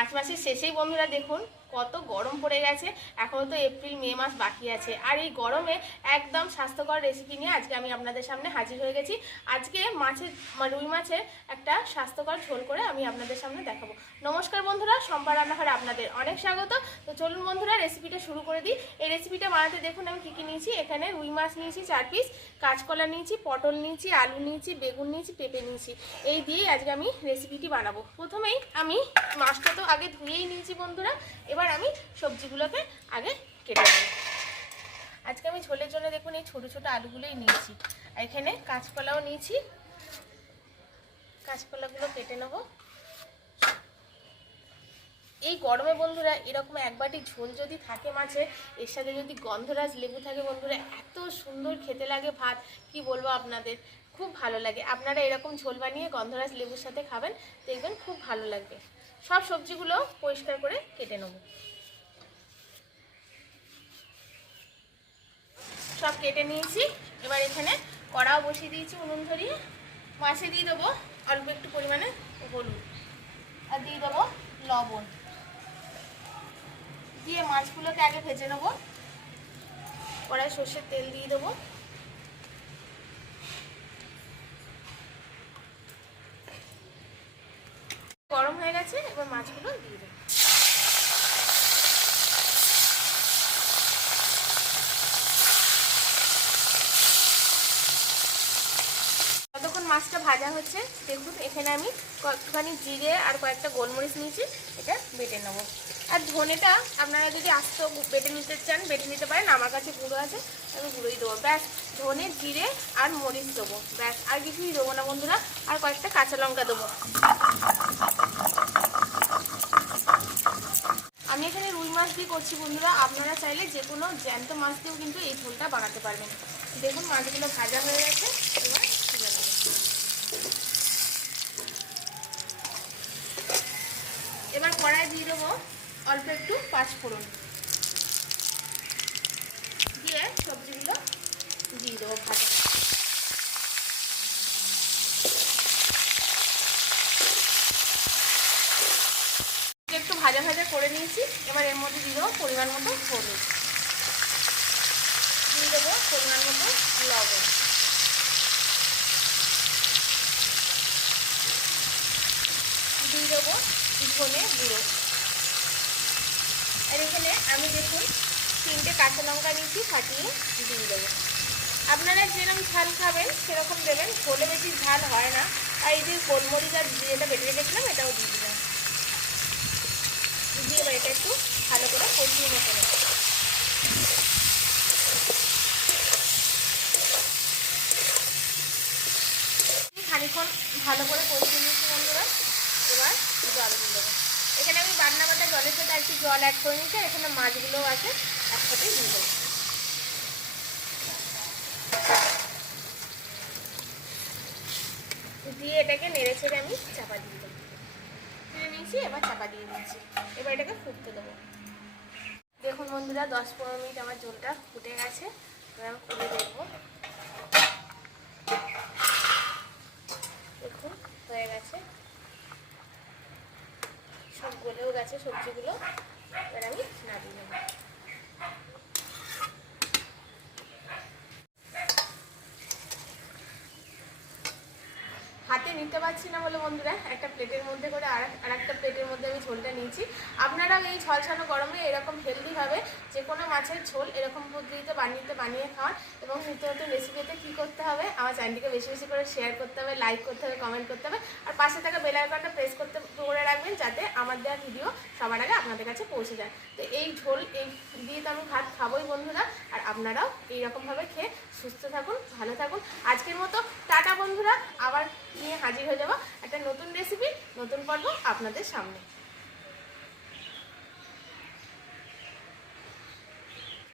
March মাসের শেষেই বন্ধুরা দেখুন কত গরম পড়ে গেছে। এখনও তো এপ্রিল, মে মাস বাকি আছে। আর এই গরমে একদম স্বাস্থ্যকর রেসিপি নিয়ে আজকে আমি আপনাদের সামনে হাজির হয়ে গেছি। আজকে মাছের রুই মাছের একটা স্বাস্থ্যকর ঝোল করে আমি আপনাদের সামনে দেখাবো। নমস্কার বন্ধুরা সম্পার রান্নাঘরে আপনাদের অনেক স্বাগত। তো চলুন বন্ধুরা রেসিপিটা শুরু করে দিই। এই রেসিপিটা বানাতে দেখুন, আমি কী কী নিয়েছি। এখানে রুই মাছ নিয়েছি চার পিস কাঁচকলা নিয়েছি, পটল নিয়েছি, আলু নিয়েছি, বেগুন নিয়েছি, পেঁপে নিয়েছি। এই দিয়েই আজকে আমি রেসিপিটি বানাবো। প্রথমেই আমি মাছটা তো আগে ধুয়েই নিয়েছি বন্ধুরা। এবার আমি সবজিগুলোকে আগে কেটে নেব। আজকে আমি ঝোলের জন্য দেখুন এই ছোটো ছোটো আলুগুলোই নিয়েছি। আর এখানে কাঁচকলাও নিয়েছি। কাঁচকলাগুলো কেটে নেব। এই গরমে বন্ধুরা এরকম এক বাটি ঝোল যদি থাকে মাছের এর সাথে যদি গন্ধরাজ লেবু থাকে বন্ধুরা, এত সুন্দর খেতে লাগে ভাত, কি বলব আপনাদের? খুব ভালো লাগে। আপনারা এরকম ঝোল বানিয়ে গন্ধরাজ লেবুর সাথে খাবেন, দেখবেন খুব ভালো লাগবে। সব সবজিগুলো পরিষ্কার করে কেটে নেব। সব কেটে নিয়েছি। এবার এখানে কড়াও বসিয়ে দিয়েছি উনুন ধরিয়ে। মাছে দিয়ে দেবো অল্প একটু পরিমাণে হলুদ। আর দিয়ে দেবো লবণ। দিয়ে মাছগুলোকে আগে ভেজে নেব। কড়াই সর্ষের তেল দিয়ে দেবো গরম হয়ে গেছে, এবার মাছগুলো দিয়ে দেবো। মাছটা ভাজা হচ্ছে, দেখুন, এখানে আমি কতখানি জিরে আর কয়েকটা গোলমরিচ নিয়েছি, এটা বেটে নেব। আর ধনেটা আপনারা যদি আস্ত বেটে নিতে চান, বেটে নিতে পারেন, আমার কাছে গুঁড়ো আছে, আমি গুঁড়োই দেবো। ব্যাস, ধনে, জিরে আর মরিচ দেবো। ব্যাস, আর কিছুই দেবো না বন্ধুরা, আর কয়েকটা কাঁচা লঙ্কা দেবো। আমি এখানে রুই মাছ দিয়ে করছি বন্ধুরা, আপনারা চাইলে যে কোনো জ্যান্ত মাছ দিয়েও কিন্তু এই ঝোলটা বানাতে পারবেন। দেখুন মাছগুলো ভাজা হয়ে গেছে। অল্প একটু পাঁচফোড়ন দিয়ে সবজিগুলো দিয়ে দেবো ভাজা। একটু ভাজা ভাজা করে নিয়েছি, এবার এর মধ্যে দিয়ে দেবো পরিমাণ মতো হলুদ। দিয়ে দেবো পরিমাণ মতো লবণ। দিয়ে দেবো ধনে গুঁড়ো। আর এখানে আমি দেখুন তিনটে কাঁচা লঙ্কা নিয়েছি, ফাটিয়ে দিয়ে দেবো। আপনারা যেরকম ঝাল খাবেন, সেরকম দেবেন। হলে বেশি ঝাল হয় না। আর এই যে গোলমরিচ আর যেটা বেটে রেখেছিলাম, এটাও দিয়ে দিলাম। দিয়ে এবার এটা একটু ভালো করে কষিয়ে হবে। খানিক্ষণ ভালো করে কষিয়ে নিয়েছি বন্ধুরা। এবার জল দিয়ে দেবো। এখানে আমি বান্না বাটা জলের সাথে একটু জল অ্যাড করে নিয়েছি, আর এখানে মাছগুলোও আছে, একসাথে দিয়ে দেবো। দিয়ে এটাকে নেড়ে ছেড়ে আমি চাপা দিয়ে দেবো। তুলে নিয়েছি, এবার চাপা দিয়ে দিচ্ছি। এবার এটাকে ফুটতে দেবো। দেখুন বন্ধুরা, দশ পনেরো মিনিট আমার ঝোলটা ফুটে গেছে, এবার আমি খুলে দেখব দেখুন হয়ে গেছে সব গলেও গেছে সবজিগুলো। এবার আমি নামিয়ে নেব। হাতে নিতে পারছি না বলে বন্ধুরা, একটা প্লেটের মধ্যে করে আর একটা প্লেটের মধ্যে আমি ঝোলটা নিয়েছি। আপনারাও এই ঝলসানো গরমে এরকম হেলদিভাবে যে কোনো মাছের ঝোল এরকম পদ্ধতিতে বানিয়ে বানিয়ে খাওয়ান এবং নিত্য নতুন রেসিপিতে কী করতে হবে, আমার চ্যানেলটিকে বেশি বেশি করে শেয়ার করতে হবে লাইক করতে হবে কমেন্ট করতে হবে আর পাশে থাকা বেল আইকনটা প্রেস করতে করে রাখবেন যাতে আমার দেওয়া ভিডিও সবার আগে আপনাদের কাছে পৌঁছে যায়। তো এই ঝোল, এই দিয়ে তো আমি ভাত খাবোই বন্ধুরা আর আপনারাও এইরকমভাবে খেয়ে সুস্থ থাকুন, ভালো থাকুন। আজকের মতো টাটা বন্ধুরা, আবার নিয়ে হাজির হয়ে যাব একটা নতুন রেসিপি নতুন পর্ব আপনাদের সামনে।